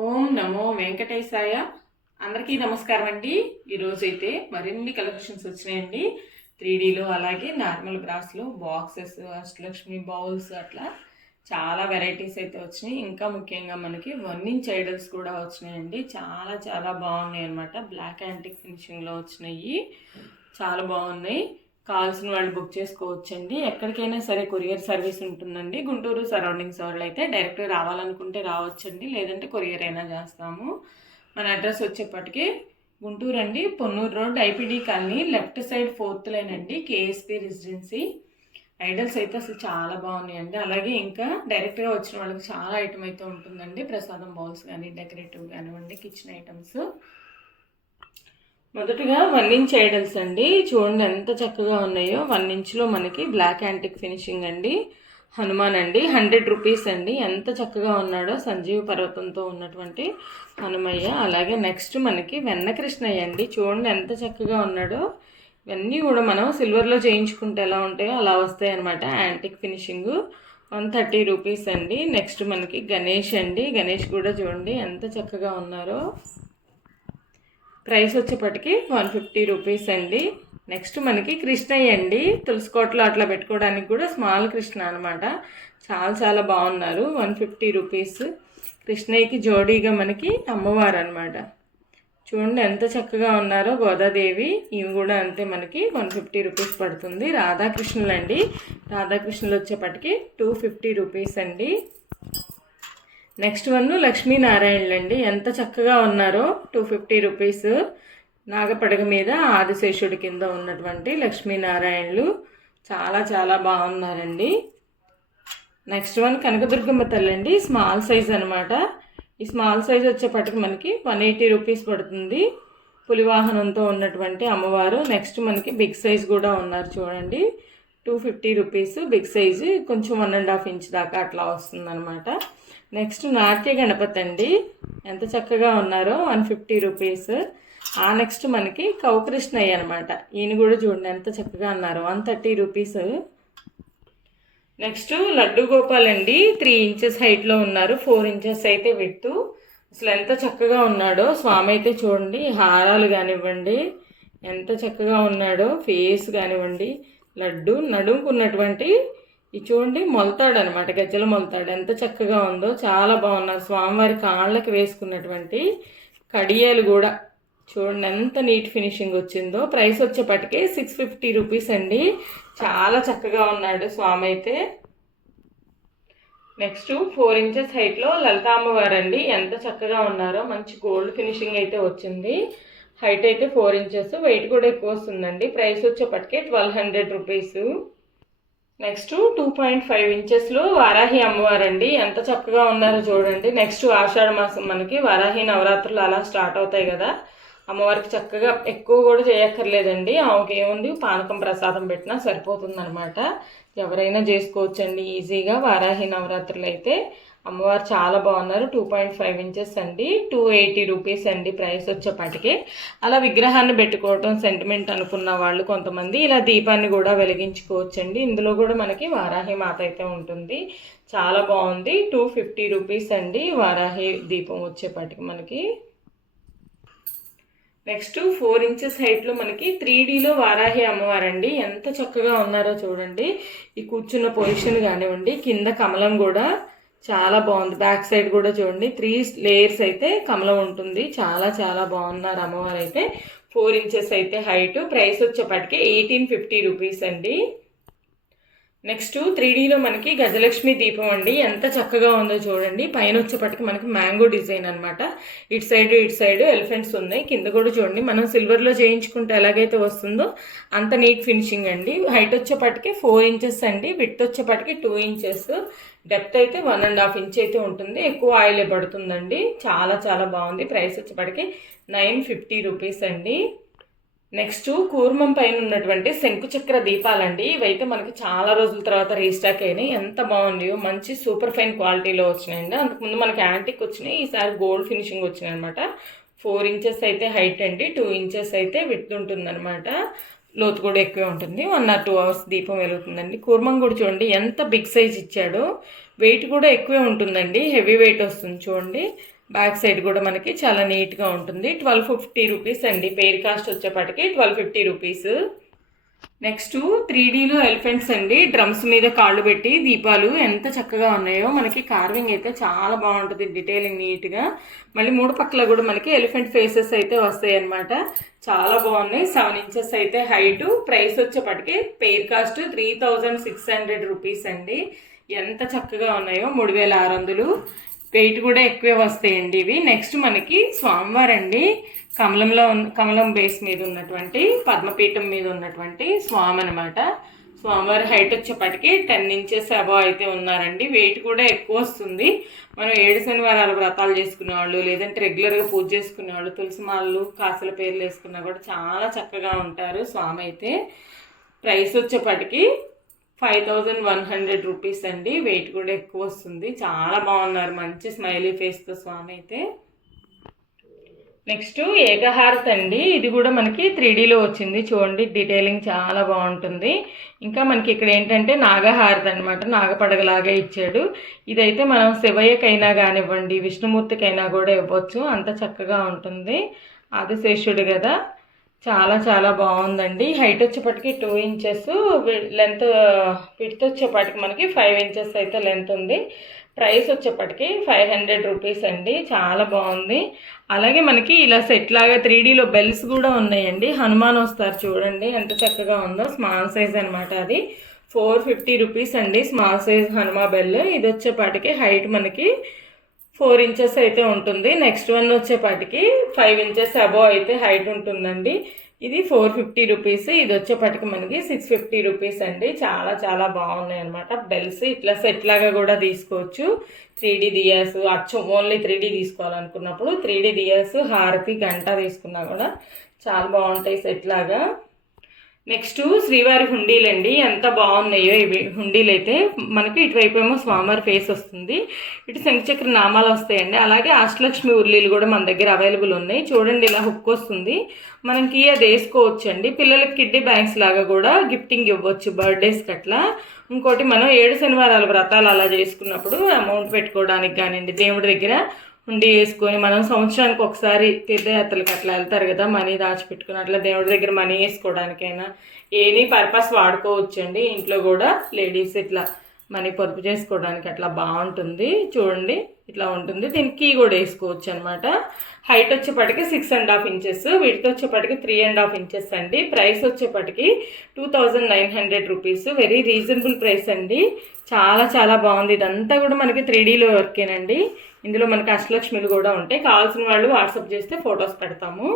ఓం నమో వెంకటేశాయ. అందరికీ నమస్కారం అండి. ఈరోజు అయితే మరిన్ని కలెక్షన్స్ వచ్చినాయండి. 3Dలో అలాగే నార్మల్ బ్రాస్లో బాక్సెస్, అష్టలక్ష్మి బౌల్స్, అట్లా చాలా వెరైటీస్ అయితే వచ్చినాయి. ఇంకా ముఖ్యంగా మనకి 1 ఇంచ్ ఐడల్స్ కూడా వచ్చినాయండి. చాలా చాలా బాగున్నాయి అనమాట. బ్లాక్ యాంటిక్ ఫినిషింగ్లో వచ్చినాయి. చాలా బాగున్నాయి. కావాల్సిన వాళ్ళు బుక్ చేసుకోవచ్చండి. ఎక్కడికైనా సరే కొరియర్ సర్వీస్ ఉంటుందండి. గుంటూరు సరౌండింగ్స్ వాళ్ళు అయితే డైరెక్ట్గా రావాలనుకుంటే రావచ్చండి, లేదంటే కొరియర్ అయినా చేస్తాము. మన అడ్రస్ వచ్చేప్పటికి గుంటూరు అండి, Ponnur road, IPD colony, left side 4th line అండి, కేఎస్పీ రెసిడెన్సీ. ఐడల్స్ అయితే అసలు చాలా బాగున్నాయండి. అలాగే ఇంకా డైరెక్ట్గా వచ్చిన వాళ్ళకి చాలా ఐటమ్ అయితే ఉంటుందండి. ప్రసాదం బౌల్స్ కానీ, డెకరేటివ్ కానివ్వండి, కిచెన్ ఐటమ్స్. మొదటగా 1 ఇంచ్ ఐడల్స్ అండి. చూడండి ఎంత చక్కగా ఉన్నాయో. 1 ఇంచ్లో మనకి బ్లాక్ యాంటిక్ ఫినిషింగ్ అండి. హనుమాన్ అండి, 100 రూపీస్ అండి. ఎంత చక్కగా ఉన్నాడో, సంజీవ పర్వతంతో ఉన్నటువంటి హనుమయ్య. అలాగే నెక్స్ట్ మనకి వెన్నకృష్ణయ్య అండి. చూడండి ఎంత చక్కగా ఉన్నాడో. ఇవన్నీ కూడా మనం సిల్వర్లో చేయించుకుంటే ఎలా ఉంటాయో అలా వస్తాయి అనమాట. Antique finishing. 130 రూపీస్ అండి. నెక్స్ట్ మనకి గణేష్ అండి. గణేష్ కూడా చూడండి ఎంత చక్కగా ఉన్నారో. ప్రైస్ వచ్చేప్పటికి 150 రూపీస్ అండి. నెక్స్ట్ మనకి కృష్ణయ్య అండి. తులసికోటలో అట్లా పెట్టుకోవడానికి కూడా స్మాల్ కృష్ణ అనమాట. చాలా చాలా బాగున్నారు. 150 రూపీస్. కృష్ణయ్యకి జోడీగా మనకి అమ్మవారు అనమాట. చూడండి ఎంత చక్కగా ఉన్నారో. గోదాదేవి, ఇవి కూడా అంతే, మనకి 150 రూపీస్ పడుతుంది. రాధాకృష్ణులు అండి. రాధాకృష్ణులు వచ్చేప్పటికి 250 రూపీస్ అండి. నెక్స్ట్ లక్ష్మీనారాయణలు అండి. ఎంత చక్కగా ఉన్నారో. 250 రూపీస్. నాగపడగ మీద ఆదిశేషుడి కింద ఉన్నటువంటి లక్ష్మీనారాయణలు చాలా చాలా బాగున్నారండి. నెక్స్ట్ కనకదుర్గమ్మ తల్లి అండి. స్మాల్ సైజ్ అనమాట. ఈ స్మాల్ సైజ్ వచ్చేపటికి మనకి 180 రూపీస్ పడుతుంది. పులివాహనంతో ఉన్నటువంటి అమ్మవారు. నెక్స్ట్ మనకి బిగ్ సైజ్ కూడా ఉన్నారు చూడండి. 250 రూపీస్. బిగ్ సైజు కొంచెం 1.5 ఇంచ్ దాకా అట్లా వస్తుందన్నమాట. నెక్స్ట్ నాట్య గణపతి అండి. ఎంత చక్కగా ఉన్నారో. 150 రూపీస్. ఆ నెక్స్ట్ మనకి కౌకృష్ణయ్య అనమాట. ఈయన కూడా చూడండి ఎంత చక్కగా ఉన్నారు. 130 రూపీస్. నెక్స్ట్ లడ్డు గోపాల్ అండి. 3 ఇంచెస్ హైట్లో ఉన్నారు. 4 ఇంచెస్ అయితే విడ్త్. అసలు ఎంత చక్కగా ఉన్నాడో. స్వామి అయితే చూడండి. హారాలు కానివ్వండి ఎంత చక్కగా ఉన్నాడో. ఫేస్ కానివ్వండి. లడ్డు నడుముకున్నటువంటి ఈ చూడండి మొలతాడు అనమాట. గజ్జల మొలతాడు ఎంత చక్కగా ఉందో. చాలా బాగున్నారు. స్వామివారి కాళ్ళకి వేసుకున్నటువంటి కడియాలు కూడా చూడండి ఎంత నీట్ ఫినిషింగ్ వచ్చిందో. ప్రైస్ వచ్చేపటికే 650 రూపీస్ అండి. చాలా చక్కగా ఉన్నాడు స్వామి అయితే. నెక్స్ట్ 4 ఇంచెస్ హైట్లో లలితామ్మవారు అండి. ఎంత చక్కగా ఉన్నారో. మంచి గోల్డ్ ఫినిషింగ్ అయితే వచ్చింది. హైట్ అయితే 4 ఇంచెస్. వెయిట్ కూడా ఎక్కువ వస్తుందండి. ప్రైస్ వచ్చేపటికే 1200 రూపీస్. నెక్స్ట్ 2.5 ఇంచెస్లో వారాహి అమ్మవారు అండి. ఎంత చక్కగా ఉన్నారో చూడండి. నెక్స్ట్ ఆషాఢ మాసం మనకి వారాహి నవరాత్రులు అలా స్టార్ట్ అవుతాయి కదా. అమ్మవారికి చక్కగా ఎక్కువ కూడా చేయక్కర్లేదండి. ఆమెకి ఏముంది, పానకం ప్రసాదం పెట్టినా సరిపోతుందనమాట. ఎవరైనా చేసుకోవచ్చండి ఈజీగా. వారాహి నవరాత్రులు అయితే అమ్మవారు చాలా బాగున్నారు. 2.5 ఇంచెస్ అండి. 280 రూపీస్ అండి ప్రైస్ వచ్చేపాటికి. అలా విగ్రహాన్ని పెట్టుకోవటం సెంటిమెంట్ అనుకున్న వాళ్ళు కొంతమంది ఇలా దీపాన్ని కూడా వెలిగించుకోవచ్చండి. ఇందులో కూడా మనకి వారాహి మాత అయితే ఉంటుంది. చాలా బాగుంది. 250 రూపీస్ అండి వారాహి దీపం వచ్చేపాటికి మనకి. నెక్స్ట్ 4 ఇంచెస్ హైట్లో మనకి 3Dలో వారాహి అమ్మవారండి. ఎంత చక్కగా ఉన్నారో చూడండి. ఈ కూర్చున్న పొజిషన్ కానివ్వండి, కింద కమలం కూడా చాలా బాగుంది. బ్యాక్ సైడ్ కూడా చూడండి 3 లేయర్స్ అయితే కమలం ఉంటుంది. చాలా చాలా బాగున్నారు అమ్మవారు అయితే. 4 ఇంచెస్ అయితే హైట్. ప్రైస్ వచ్చేప్పటికి 1850 రూపీస్ అండి. నెక్స్ట్ 3Dలో మనకి గజలక్ష్మి దీపం అండి. ఎంత చక్కగా ఉందో చూడండి. పైన వచ్చేప్పటికి మనకి మ్యాంగో డిజైన్ అనమాట. ఇటు సైడ్ ఎలిఫెంట్స్ ఉన్నాయి. కింద కూడా చూడండి మనం సిల్వర్లో చేయించుకుంటే ఎలాగైతే వస్తుందో అంత నీట్ ఫినిషింగ్ అండి. హైట్ వచ్చేప్పటికి 4 ఇంచెస్ అండి. విడ్త్ వచ్చేప్పటికి 2 ఇంచెస్. డెప్త్ అయితే 1.5 ఇంచ్ అయితే ఉంటుంది. ఎక్కువ ఆయిలే పడుతుందండి. చాలా చాలా బాగుంది. ప్రైస్ వచ్చేప్పటికి 950 రూపీస్ అండి. నెక్స్ట్ కూర్మం పైన ఉన్నటువంటి శంకుచక్ర దీపాలండి. ఇవైతే మనకి చాలా రోజుల తర్వాత రీస్టాక్ అయినాయి. ఎంత బాగున్నాయో. మంచి సూపర్ ఫైన్ క్వాలిటీలో వచ్చినాయండి. అంతకుముందు మనకి యాంటిక్ వచ్చినాయి. ఈసారి గోల్డ్ ఫినిషింగ్ వచ్చినాయి అనమాట. 4 ఇంచెస్ అయితే హైట్ అండి. 2 ఇంచెస్ అయితే విడ్త్ ఉంటుందన్నమాట. లోతు కూడా ఎక్కువే ఉంటుంది. 1 or 2 అవర్స్ దీపం వెలుగుతుందండి. కూర్మం కూడా చూడండి ఎంత బిగ్ సైజ్ ఇచ్చాడో. వెయిట్ కూడా ఎక్కువే ఉంటుందండి. హెవీ వెయిట్ వస్తుంది చూడండి. బ్యాక్ సైడ్ కూడా మనకి చాలా నీట్గా ఉంటుంది. 1250 రూపీస్ అండి. పెయిర్ కాస్ట్ వచ్చేపాటికి 1250 రూపీస్. నెక్స్ట్ 3Dలో ఎలిఫెంట్స్ అండి. డ్రమ్స్ మీద కాళ్ళు పెట్టి దీపాలు ఎంత చక్కగా ఉన్నాయో. మనకి కార్వింగ్ అయితే చాలా బాగుంటుంది, డీటెయిలింగ్ నీట్గా. మళ్ళీ 3 పక్కల కూడా మనకి ఎలిఫెంట్ ఫేసెస్ అయితే వస్తాయి అన్నమాట. చాలా బాగున్నాయి. 7 ఇంచెస్ అయితే హైటు. ప్రైస్ వచ్చేపటికి పెయిర్ కాస్ట్ 3600 రూపీస్ అండి. ఎంత చక్కగా ఉన్నాయో. 3600. వెయిట్ కూడా ఎక్కువే వస్తాయండి ఇవి. నెక్స్ట్ మనకి స్వామివారండి. కమలం బేస్ మీద ఉన్నటువంటి పద్మపీఠం మీద ఉన్నటువంటి స్వామి అనమాట. స్వామివారి హైట్ వచ్చేపటికి 10 ఇంచెస్ అబవ్ అయితే ఉన్నారండి. వెయిట్ కూడా ఎక్కువ వస్తుంది. మనం 7 శనివారాలు వ్రతాలు చేసుకునే వాళ్ళు, లేదంటే రెగ్యులర్గా పూజ చేసుకునే వాళ్ళు, తులసి మాలలు కాసుల పేర్లు వేసుకున్నా కూడా చాలా చక్కగా ఉంటారు స్వామి అయితే. ప్రైస్ వచ్చేపటికి 5100 రూపీస్ అండి. వెయిట్ కూడా ఎక్కువ వస్తుంది. చాలా బాగున్నారు. మంచి స్మైలీ ఫేస్తో స్వామి అయితే. నెక్స్ట్ ఏకహారతి అండి. ఇది కూడా మనకి 3Dలో వచ్చింది. చూడండి, డీటెయిలింగ్ చాలా బాగుంటుంది. ఇంకా మనకి ఇక్కడ ఏంటంటే నాగహారతి అనమాట. నాగపడగలాగా ఇచ్చాడు. ఇదైతే మనం శివయ్యకైనా కానివ్వండి, విష్ణుమూర్తికైనా కూడా ఇవ్వచ్చు. అంత చక్కగా ఉంటుంది. ఆదిశేషుడు కదా, చాలా చాలా బాగుందండి. హైట్ వచ్చేపటికి 2 ఇంచెస్, లెంత్ విడ్త్ వచ్చేపటికి మనకి 5 ఇంచెస్ అయితే లెంత్ ఉంది. ప్రైస్ వచ్చేపటికి 500 రూపీస్ అండి. చాలా బాగుంది. అలాగే మనకి ఇలా సెట్ లాగా 3Dలో బెల్స్ కూడా ఉన్నాయండి. హనుమాన్ వస్తారు చూడండి ఎంత చక్కగా ఉందో. స్మాల్ సైజ్ అనమాట. అది 450 రూపీస్ అండి. Small size Hanuma bell. ఇది వచ్చేపాటికి హైట్ మనకి 4 ఇంచెస్ అయితే ఉంటుంది. నెక్స్ట్ వన్ వచ్చేపాటికి 5 ఇంచెస్ అబోవ్ అయితే హైట్ ఉంటుందండి. ఇది 450 రూపీస్. ఇది వచ్చేపటికి మనకి 650 రూపీస్ అండి. చాలా చాలా బాగున్నాయి అనమాట బెల్స్. ఇట్లా సెట్ లాగా కూడా తీసుకోవచ్చు. 3D దియాస్, అచ్చం ఓన్లీ 3D తీసుకోవాలనుకున్నప్పుడు 3D దియాస్, హారతి, గంట తీసుకున్నా కూడా చాలా బాగుంటాయి సెట్ లాగా. నెక్స్ట్ శ్రీవారి హుండీలు అండి. ఎంత బాగున్నాయో ఇవి హుండీలు అయితే. మనకి ఇటువైపు ఏమో స్వామివారి ఫేస్ వస్తుంది, ఇటు శంఖచక్ర నామాలు వస్తాయండి. అలాగే అష్టలక్ష్మి ఉర్లీలు కూడా మన దగ్గర అవైలబుల్ ఉన్నాయి. చూడండి, ఇలా హుక్ వస్తుంది. మనకి అది వేసుకోవచ్చు అండి. పిల్లలకి కిడ్డీ బ్యాంక్స్ లాగా కూడా గిఫ్టింగ్ ఇవ్వచ్చు బర్త్డేస్కి అట్లా. ఇంకోటి మనం 7 శనివారాల వ్రతాలు అలా చేసుకున్నప్పుడు అమౌంట్ పెట్టుకోవడానికి కానివ్వండి, దేవుడి దగ్గర ఉండి వేసుకొని, మనం సంవత్సరానికి ఒకసారి తీర్థయాత్రలకు అట్లా వెళ్తారు కదా, మనీ దాచిపెట్టుకుని అట్లా దేవుడి దగ్గర మనీ వేసుకోవడానికైనా ఎనీ పర్పస్ వాడుకోవచ్చండి. ఇంట్లో కూడా లేడీస్ ఇట్లా మనీ పొదుపు చేసుకోవడానికి అట్లా బాగుంటుంది. చూడండి, ఇట్లా ఉంటుంది. దీనికి కీ కూడా వేసుకోవచ్చు అనమాట. హైట్ వచ్చేపటికి 6.5 ఇంచెస్, విడ్త్ వచ్చేపటికి 3.5 ఇంచెస్ అండి. ప్రైస్ వచ్చేపటికి 2900 రూపీస్. వెరీ రీజనబుల్ ప్రైస్ అండి. చాలా చాలా బాగుంది. ఇదంతా కూడా మనకి 3Dలో వర్కేనండి. ఇందులో మనకి అష్టలక్ష్మిలు కూడా ఉంటాయి. కావాల్సిన వాళ్ళు వాట్సాప్ చేస్తే ఫొటోస్ పెడతాము.